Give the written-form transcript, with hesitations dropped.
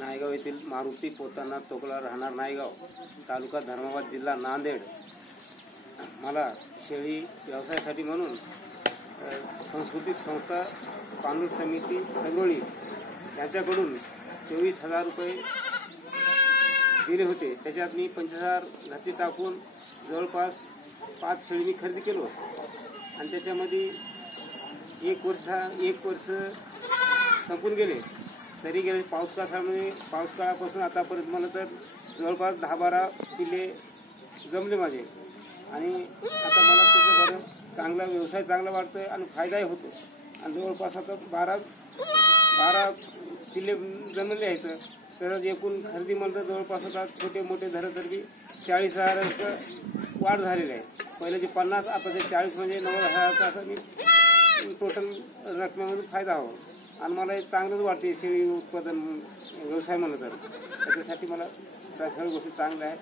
नायगाव येथील मारुती पोताना तोकला, राहणार नायगाव, तालुका धर्माबाद, जिल्हा नांदेड. मला शेळी व्यवसायासाठी म्हणून संस्कृती संस्था कानून समिती संगोळी यांच्याकडून 24,000 रुपये दिले होते. त्याच्यात मी 25,000 घाती टाकून जवळपास 5 शेळी मी खरेदी केलो आणि त्याच्यामध्ये एक वर्ष संपून गेले. तरी गेले पाऊस काळापासून आतापर्यंत मला तर जवळपास 10-12 पिल्ले जमले माझे. आणि आता मला त्याचं बरं चांगला व्यवसाय चांगला वाटतोय आणि फायदाही होतो. आणि जवळपास आता 12 पिल्ले जमले आहेत. तर एकूण खरेदी म्हणतं जवळपास आता छोटे मोठे धरं तर की 40,000 वाढ झालेली आहे. पहिल्याचे 50, आता ते 40 म्हणजे 90,000 असं मी टोटल रकमेमध्ये फायदा हवा. आणि मला हे चांगलंच वाटते शेळी उत्पादन व्यवसाय म्हणलं तर. त्याच्यासाठी मला सगळ्या गोष्टी चांगल्या आहे.